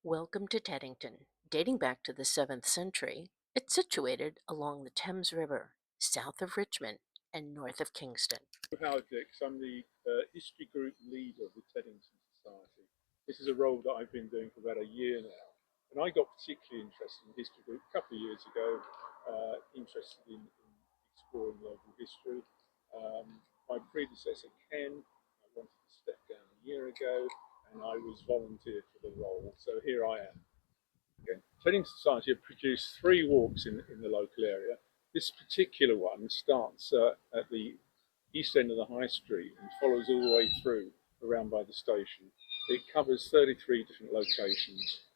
Welcome to Teddington. Dating back to the 7th century, it's situated along the Thames River, south of Richmond and north of Kingston. Howard Dix. I'm the history group leader of the Teddington Society. This is a role that I've been doing for about a year now. And I got particularly interested in history group a couple of years ago, interested in exploring local history. My predecessor, Ken, I wanted to step down a year ago, and I was volunteered for the role. So here I am. Okay. Teddington Society have produced three walks in the local area. This particular one starts at the east end of the High Street and follows all the way through around by the station. It covers 33 different locations.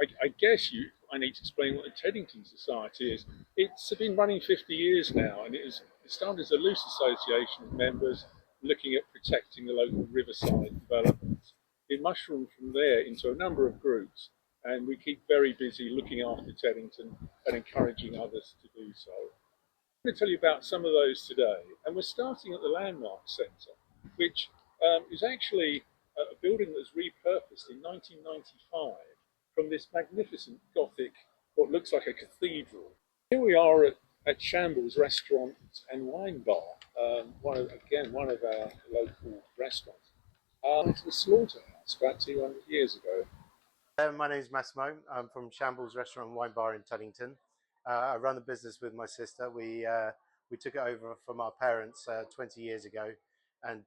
I guess I need to explain what the Teddington Society is. It's been running 50 years now, and it started as a loose association of members looking at protecting the local riverside developments. It mushroomed from there into a number of groups, and we keep very busy looking after Teddington and encouraging others to do so. I'm going to tell you about some of those today, and we're starting at the Landmark Centre, which is actually a building that was repurposed in 1995 from this magnificent Gothic, what looks like a cathedral. Here we are at Shambles Restaurant and Wine Bar, one of our local restaurants. It's the slaughterhouse about 200 years ago. My name is Massimo. I'm from Shambles Restaurant and Wine Bar in Teddington. I run the business with my sister. We took it over from our parents 20 years ago, and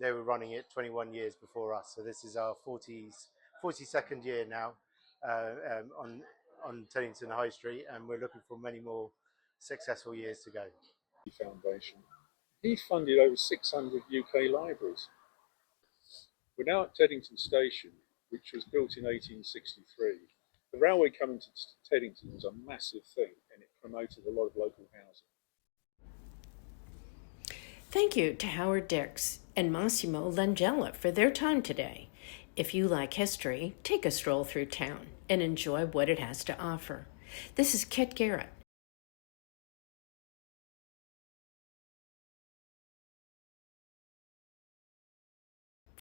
they were running it 21 years before us. So this is our 42nd year now on Teddington High Street, and we're looking for many more successful years to go. Foundation. He funded over 600 UK libraries. We're now at Teddington Station, which was built in 1863. The railway coming to Teddington was a massive thing, and it promoted a lot of local housing. Thank you to Howard Dix and Massimo Langella for their time today. If you like history, take a stroll through town and enjoy what it has to offer. This is David Garrick